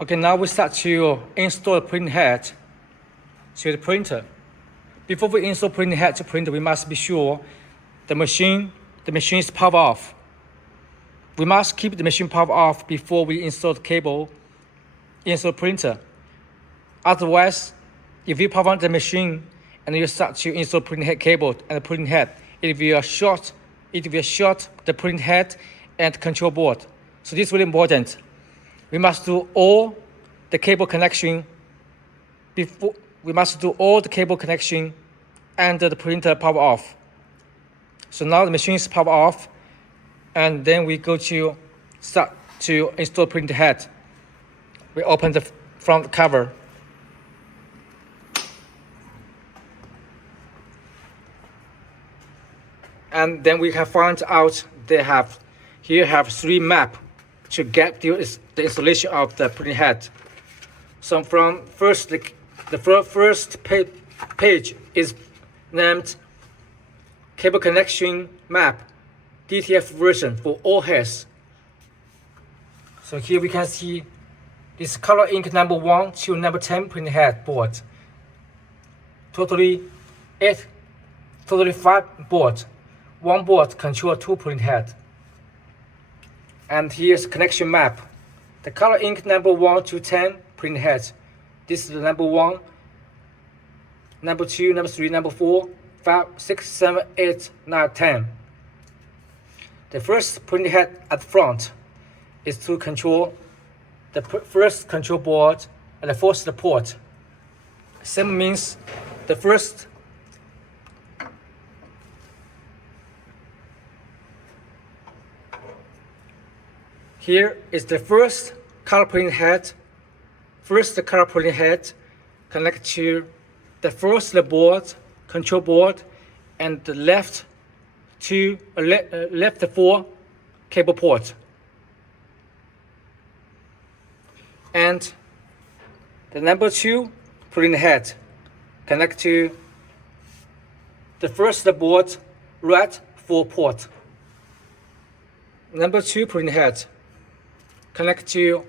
Okay, now we start to install the print head to the printer. Before we install print head to printer, we must be sure the machine is powered off. We must keep the machine powered off before we install the cable, install printer. Otherwise, if you power on the machine and you start to install print head cable and the print head, it will short the print head and control board. So this is really important. We must do all the cable connection before. We must do all the cable connection and the printer power off. So now the machine is power off, and then we go to start to install print head. We open the front cover. And then we have found out they have 3 maps to get the installation of the print head. So from first, the first page is named Cable Connection Map, DTF version for all heads. So here we can see this FocusInc number 1 to number 10 print head board. Totally 5 boards. 1 board control 2 print head. And here's connection map. The FocusInc number 1 to 10 print heads. This is the number 1, number 2, number 3, number 4, 5, 6, 7, 8, 9, 10. The first print head at the front is to control the first control board and the first port. Same means the first here is the first color print head. First the color print head connect to the first board, control board, and the left 4 cable port. And the number 2 print head connect to the first board, right 4 port. Number 2 print head connect to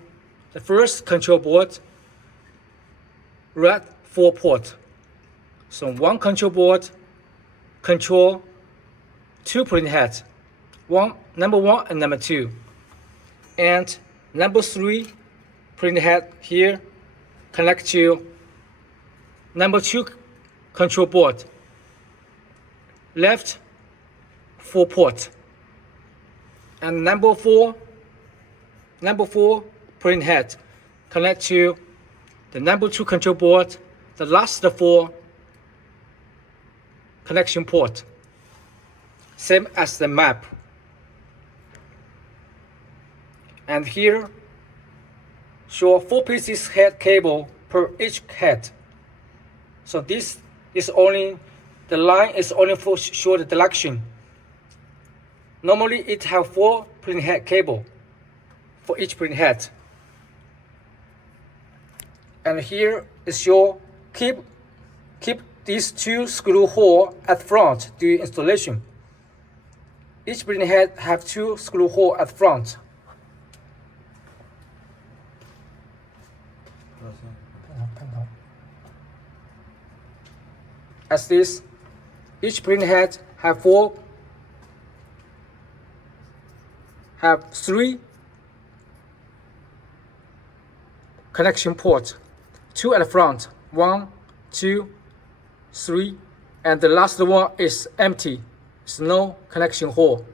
the first control board, right 4 port. So 1 control board control 2 print heads, number 1 and number 2. And number 3 print head here connect to number 2 control board, left 4 port. And number 4 print head connect to the number 2 control board, the last 4 connection port. Same as the map. And here show 4 pieces head cable per each head. So this is only, the line is only for show the direction. Normally it have 4 print head cable for each print head. And here is your keep these 2 screw holes at front during installation. Each print head have 2 screw holes at front. As this, each print head have 3 connection ports, 2 at the front, 1, 2, 3, and the last one is empty. There's no connection hole.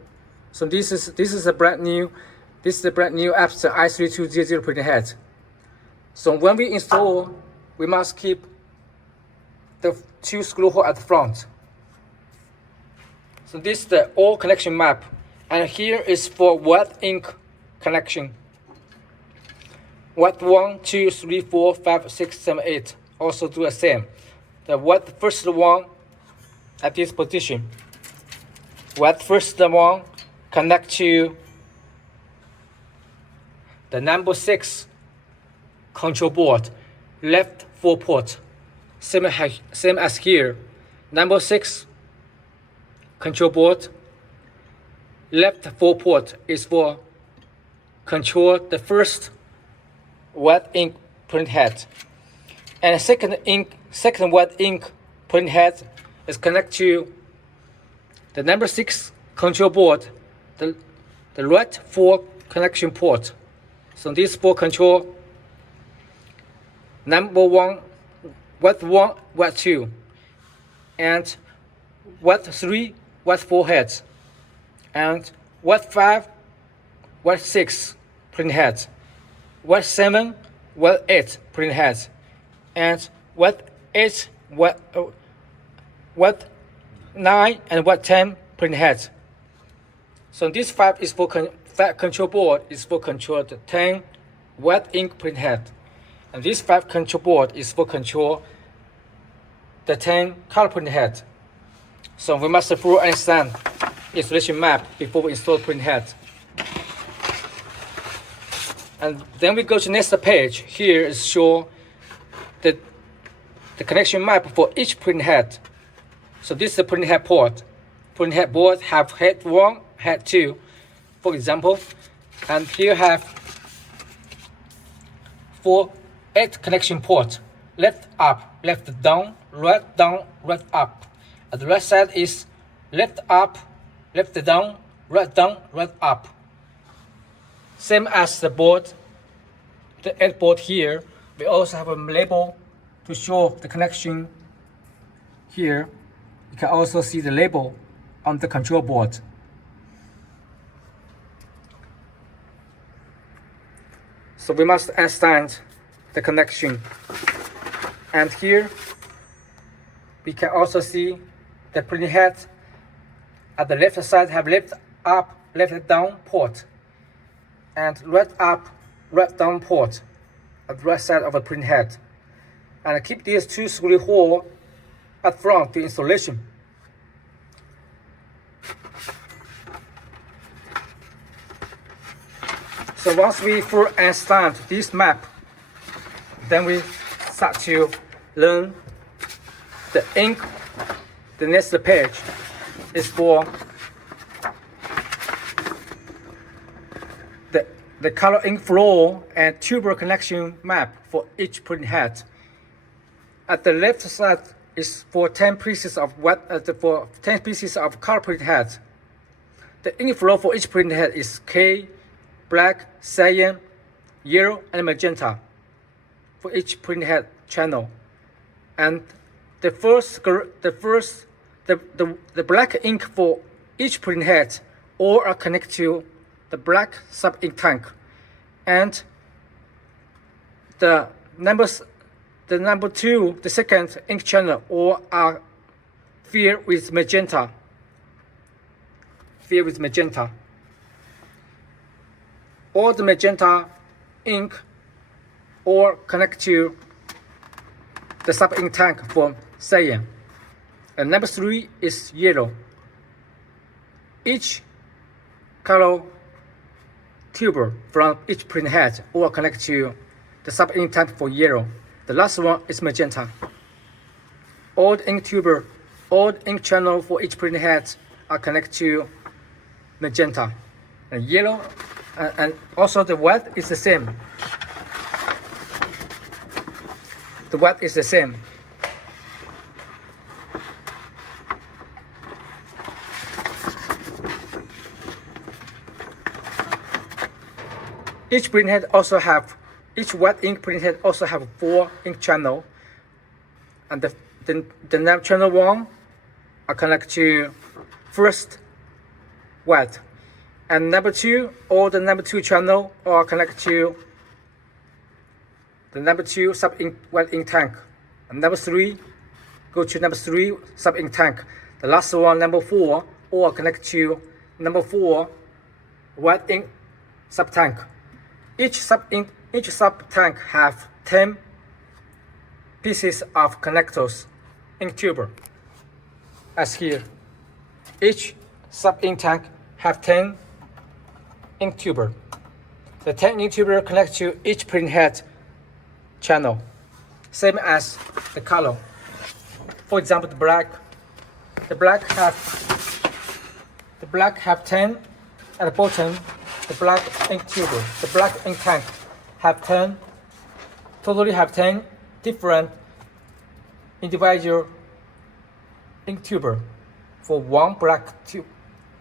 So this is a brand new Epson i3200 print head. So when we install, we must keep the 2 screw holes at the front. So this is the all connection map, and here is for FocusInc connection. What 1, 2, 3, 4, 5, 6, 7, 8 also do the same. The first one at this position. First one connect to the number 6 control board, left 4 port. Same as here. Number 6 control board, left 4 port is for control the first wet ink print head. And second wet ink print head is connected to the number 6 control board, the red 4 connection port. So this for control number 1, wet 1, wet 2, and wet 3, wet 4 heads, and wet 5, wet 6 print heads, wet 7, wet 8 print heads, and wet 8, wet 9, and wet 10 print heads. So this 5 is for control board is for control the 10 wet ink print head, and this 5 control board is for control the 10 color print head. So we must fully understand installation map before we install print head. And then we go to next page. Here is show the connection map for each print head. So this is the print head port. Print head board have head 1, head 2, for example, and here have 8 connection ports: left up, left down, right up. And the right side is left up, left down, right up. Same as the board, the end board here. We also have a label to show the connection here. You can also see the label on the control board. So we must understand the connection. And here we can also see the printing head. At the left side have left up, left down port, and right up, right down port at the right side of the print head. And keep these 2 screw holes at front to installation. So once we fully understand this map, then we start to learn the ink. The next page is for the color ink flow and tuber connection map for each print head. At the left side is for 10 pieces of for 10 pieces of color print head. The ink flow for each print head is K, black, cyan, yellow, and magenta for each print head channel. And the black ink for each print head all are connected to the black sub ink tank, and the number 2, the second ink channel, all are filled with magenta. All the magenta ink all connect to the sub ink tank for cyan. And number 3 is yellow. Each color tuber from each print head all connect to the sub ink tank for yellow. The last one is magenta. All the ink tuber, all the ink channel for each print head are connected to magenta. And yellow, and also the white is the same. The white is the same. Each print head also have, each wet ink print head also have 4 ink channel, and the channel 1 are connected to first wet, and number 2, all the number 2 channel are connected to the number 2 sub ink wet ink tank, and number 3 go to number 3 sub ink tank. The last one, number 4, all are connected to number 4 wet ink sub tank. Each sub tank have 10 pieces of connectors ink tuber. As here, each sub ink tank have 10 ink tuber. The 10 ink tuber connect to each print head channel, same as the color. For example, the black have 10 at the bottom. The black ink tuber, the black ink tank have 10 totally have 10 different individual ink tuber for one black tube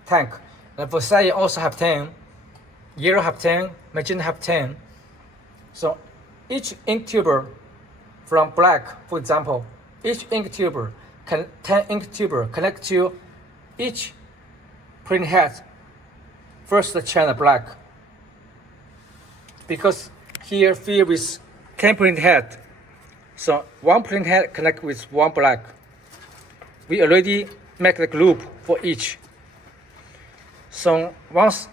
tank. And for Sijing also have 10, yellow have 10, magenta have 10. So each ink tuber from black, for example, each ink tuber 10 ink tuber connect to each print head. First the channel black, because here filled with 10 print head. So one print head connect with one black. We already make the loop for each. So once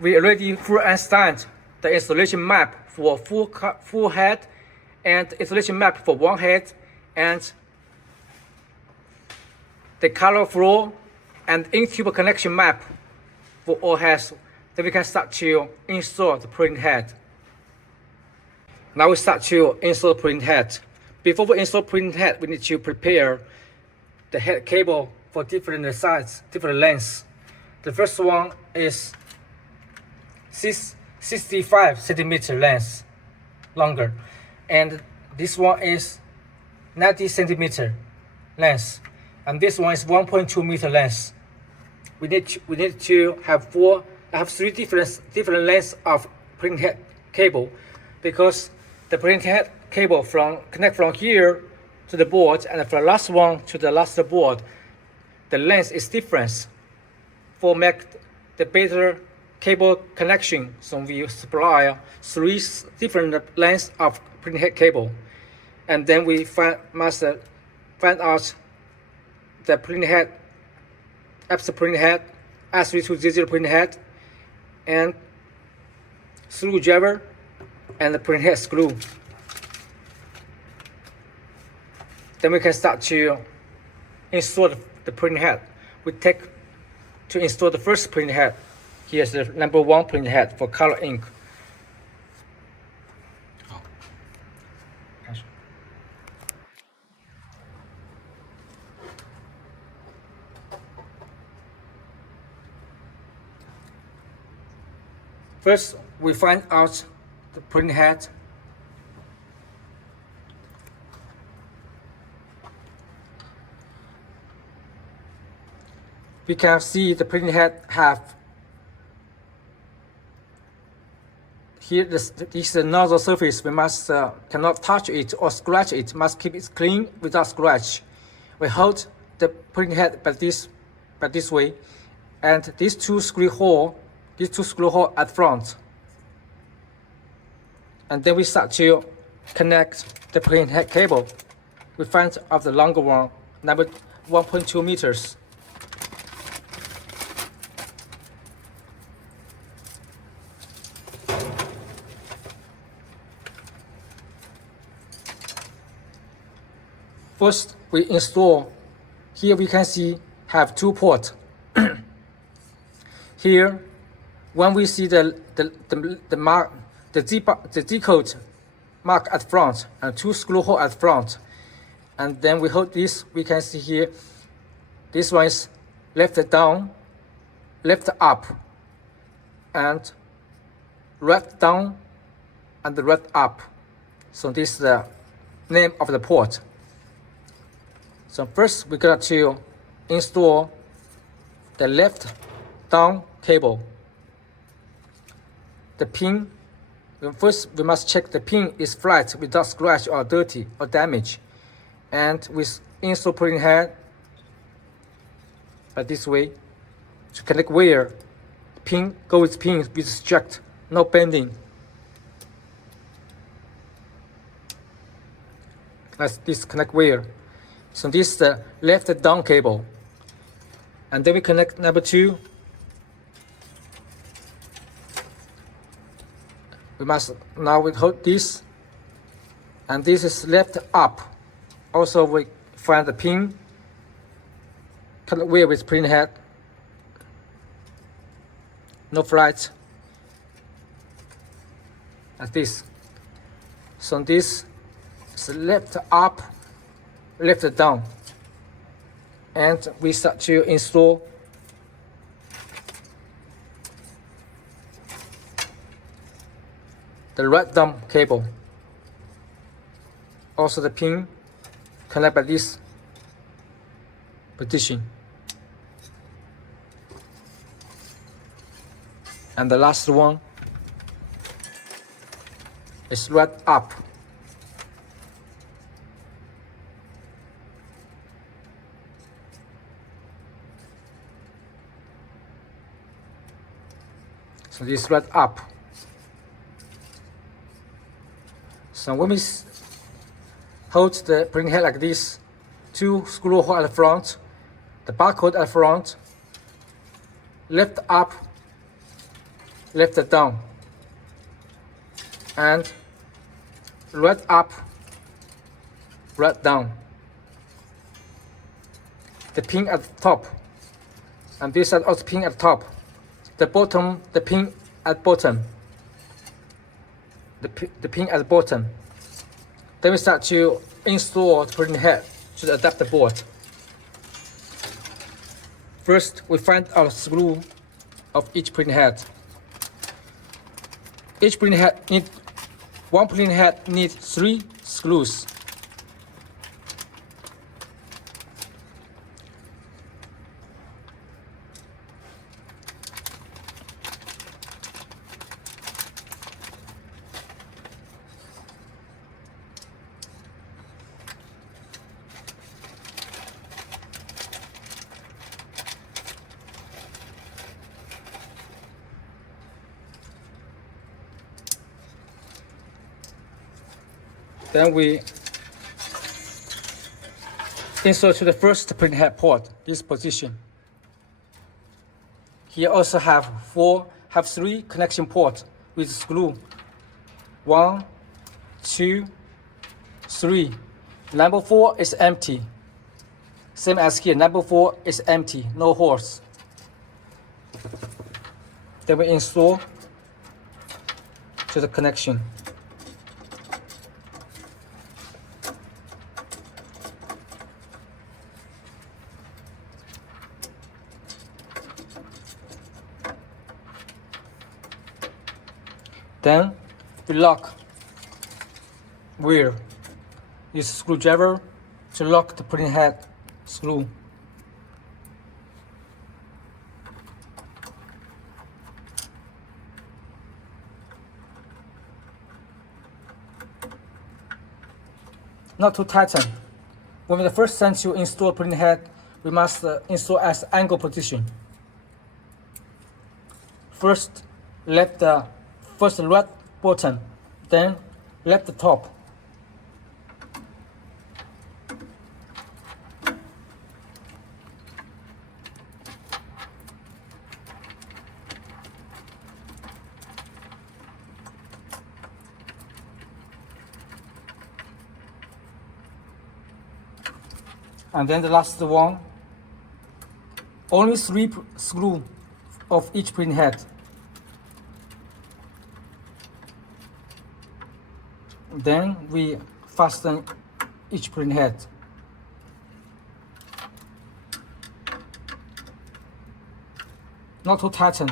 we already full understand the installation map for full head and installation map for one head and the color flow and ink tuber connection map for all heads, then we can start to install the print head. Now we start to install print head. Before we install print head, we need to prepare the head cable for different sizes, different lengths. The first one is 65 centimeter length, longer, and this one is 90 centimeter length, and this one is 1.2 meter length. We need to have three different lengths of print head cable, because the print head cable connect from here to the board and from the last one to the last board, the length is different. For make the better cable connection, so we supply three different lengths of print head cable, and then we must find out the print head, absent print head, S3200 print head, and screwdriver and the print head screw. Then we can start to install the print head. We take to install the first print head. Here's the number 1 print head for color ink. First, we find out the print head. We can see the print head have here. This is the nozzle surface. We must cannot touch it or scratch it. Must keep it clean without scratch. We hold the print head by this way, and these two screw hole at front, and then we start to connect the print head cable. We find of the longer one, number 1.2 meters. First, we install. Here we can see have 2 ports. Here, when we see the mark, the decode mark at front and 2 screw hole at front, and then we hold this. We can see here, this one is left down, left up, and right down, and right up. So this is the name of the port. So first we got to install the left down cable. The pin, first we must check the pin is flat without scratch or dirty or damage. And we install print head by this way to connect wire. Pin go with pin with strict, no bending. Let's disconnect wire. So this is the left down cable. And then we connect number 2. We must now we hold this, and this is left up. Also we find the pin, connect wire with print head. No flight. Like this. So this is left up, left down, and we start to install the right down cable. Also the pin connect by this position. And the last one is right up. So this right up. So when we hold the printing head like this, two screw holes at the front, the barcode at the front, lift up, lift down, and right up, right down. The pin at the top, and this side also pin at the top. The bottom, the pin at bottom. The pin at the bottom. Then we start to install the printing head to the adapter board. First, we find our screw of each printing head. Each printing head one printing head needs 3 screws. Then we insert to the first printing head port, this position. Here also have 3 connection ports with screw. 1, 2, 3. Number 4 is empty. Same as here, number 4 is empty, no holes. Then we install to the connection. Then we lock where use screwdriver to lock the printing head screw. Not too tighten. When we first time to install printing head, we must install as angle position. First, let the right button, then left the top. And then the last one, only 3 screws of each printing head. Then we fasten each printing head. Not too tighten.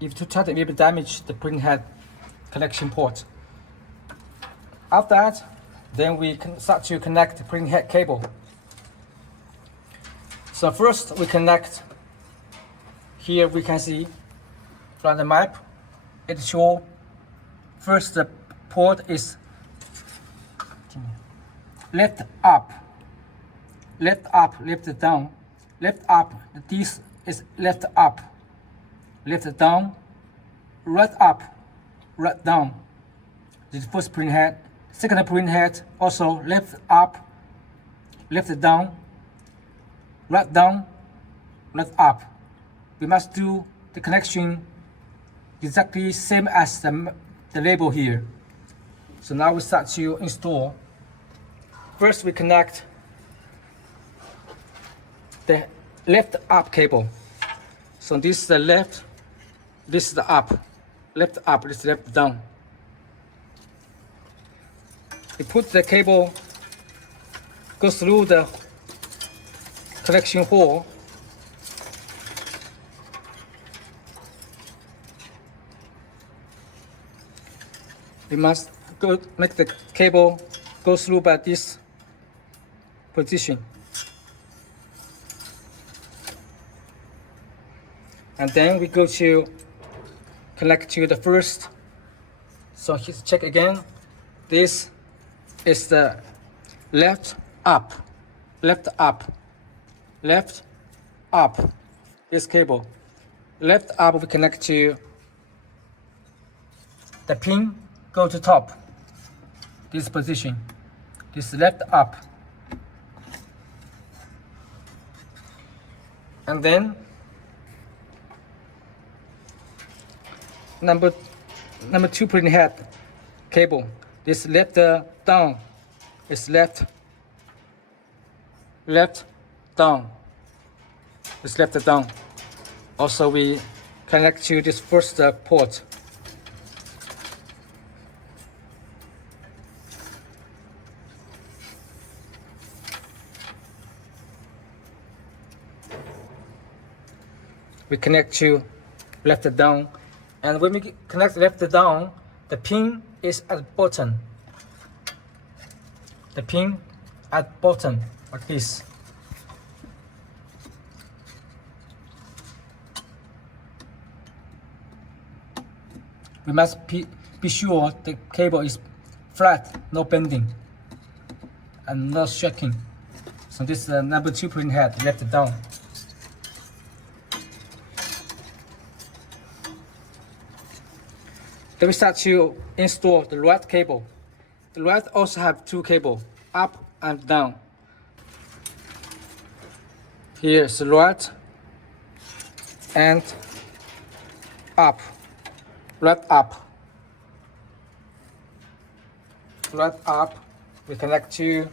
If too tighten, it will damage the printing head connection port. After that, then we can start to connect the printing head cable. So first we connect. Here we can see from the map, it shows first the port is left up, left down, left up. This is left up, left down, right up, right down. This first printing head. Second printing head also left up, left down, right up. We must do the connection exactly same as the label here. So now we start to install. First we connect the left up cable. So this is the left, this is the up, left up, this is left down. We put the cable, go through the connection hole. We must make the cable go through by this position. And then we go to connect to the first. So let's check again. This is the left up. This cable. Left up we connect to the pin, go to top. This position. This left up. And then number 2 printing head cable. This left down is left down. It's left down. Also we connect to this first port. We connect to left down, and when we connect left down, the pin is at the bottom. The pin at bottom like this. We must be sure the cable is flat, no bending, and not shaking. So this is the number 2 pin head left down. Then we start to install the right cable. The right also have 2 cables, up and down. Here is the right and up. Right up. We connect to you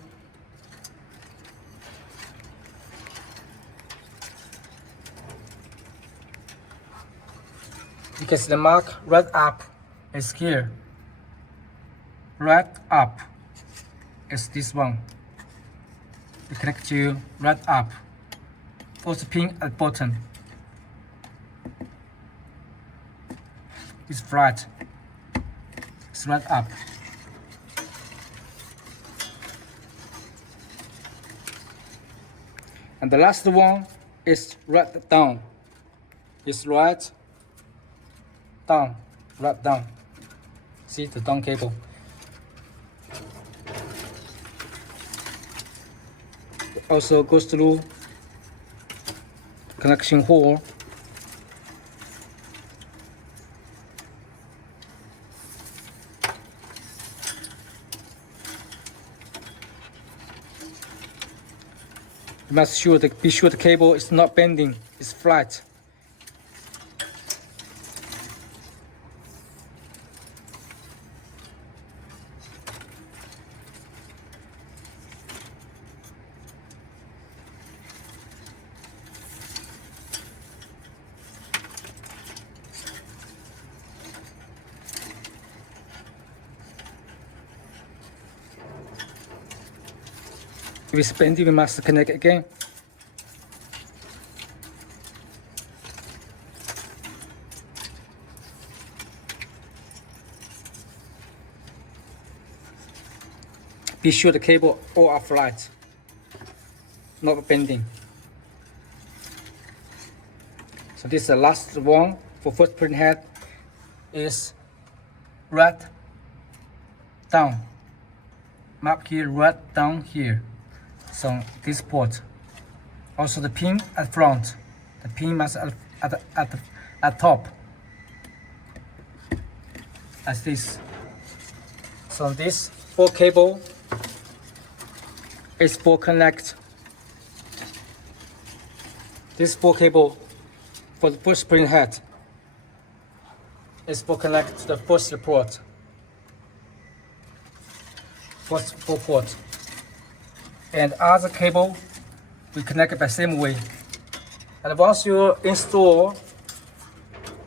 can see the mark right up is here. Right up is this one. We connect to right up. Also pin at bottom. It's flat. It's right up. And the last one is right down. It's right down. See the down cable. It also goes through connection hole. You must be sure the cable is not bending, it's flat. If it's bendy, we must connect again. Be sure the cable all are flat, not bending. So this is the last one for first print head is right down. Mark here, right down here. So this port. Also the pin at front. The pin must at top. As this. So this 4 cable is for connect. This 4 cable for the first print head is for connect to the first port. First 4 port. And other cable we connect it by same way. And once you install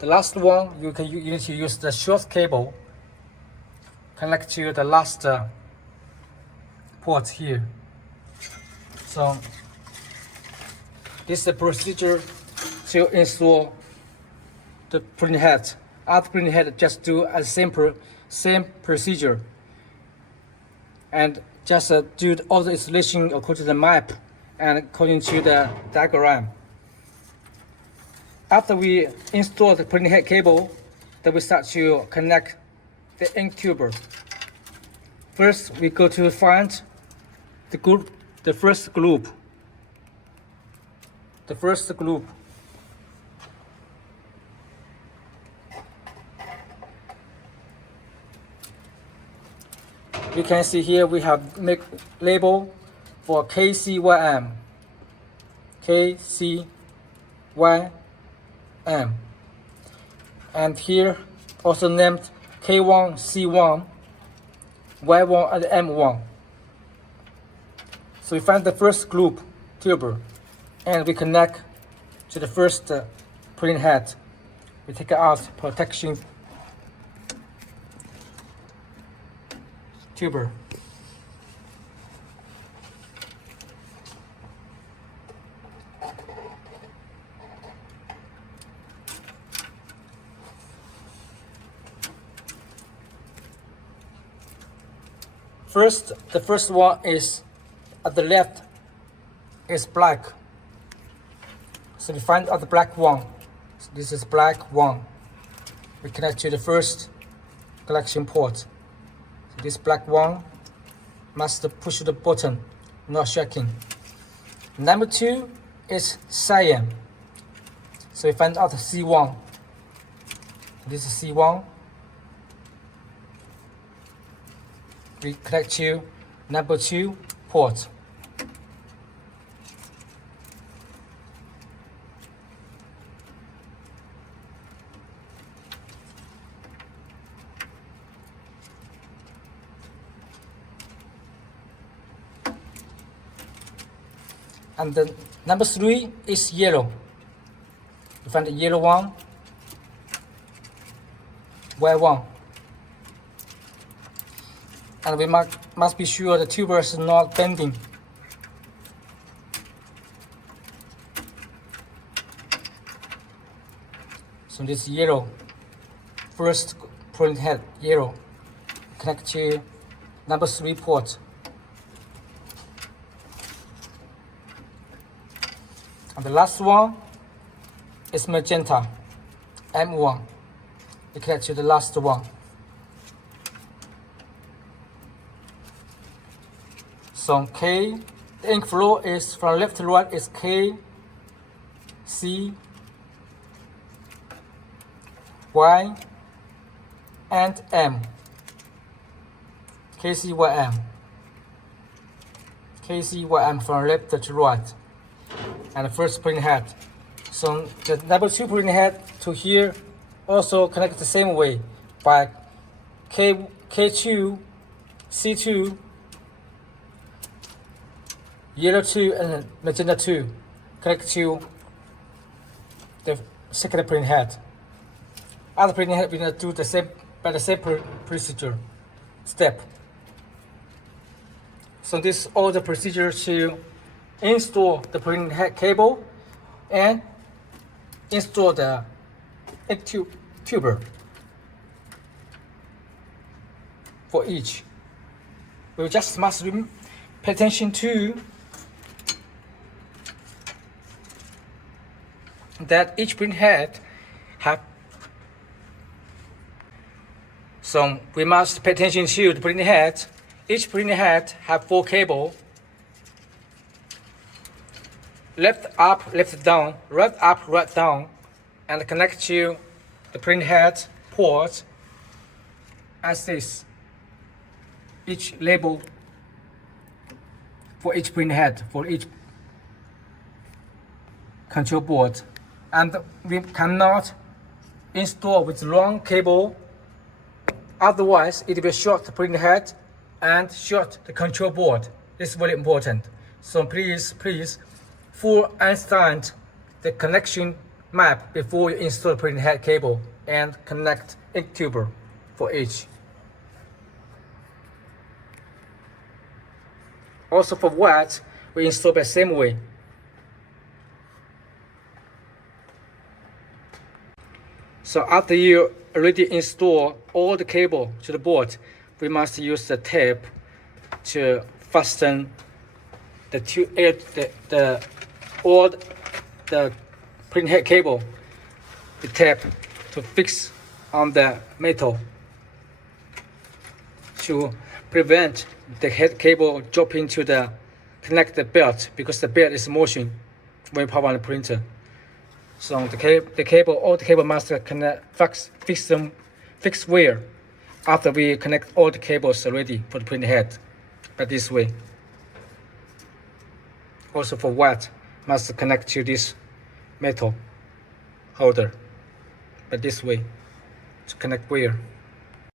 the last one, you need to use the short cable connect to the last port here. So this is the procedure to install the printing head. Other printing head just do a same procedure. And just do all the installation according to the map and according to the diagram. After we install the printing head cable, then we start to connect the ink tuber. First, we go to find the first group. You can see here we have make label for KCYM. And here also named K1, C1, Y1 and M1. So we find the first group tuber and we connect to the first printing head. We take out protection tuber. The first one is at the left is black. So we find out the black one. So this is black one. We connect to the first collection port. So this black one must push the button, not shaking. Number 2 is cyan. So we find out C1. This is C1. We connect to number 2 port. And the number 3 is yellow. You find the yellow one, Y1. And we must be sure the tuber is not bending. So this yellow, first print head, yellow, connect to number 3 port. And the last one is magenta, M1. We connect to the last one. So K, the ink flow is from left to right is K, C, Y, and M. KCYM. KCYM from left to right. And the first printing head. So the number 2 printing head to here also connect the same way by K2, C2, yellow 2 and magenta 2 connect to the second printing head. Other printing head we will do the same by the same procedure step. So this is all the procedure to install the printing head cable and install the ink tuber for each. We just must pay attention to that each printing head have. So we must pay attention to the printing head. Each printing head have 4 cable. Left up, left down, right up, right down, and connect to the printing head port as this. Each label for each printing head, for each control board. And we cannot install with long cable, otherwise it will short the printing head and short the control board. This is very important. So please fully understand the connection map before you install printing head cable and connect ink tuber for each. Also for white, we install the same way. So after you already install all the cable to the board, we must use the tape to fasten all the print head cable with tape to fix on the metal to prevent the head cable dropping to the connected belt, because the belt is motion when power on the printer. So all the cable must fix where after we connect all the cables already for the print head, by this way. Also for watt, must connect to this metal holder by this way to connect where.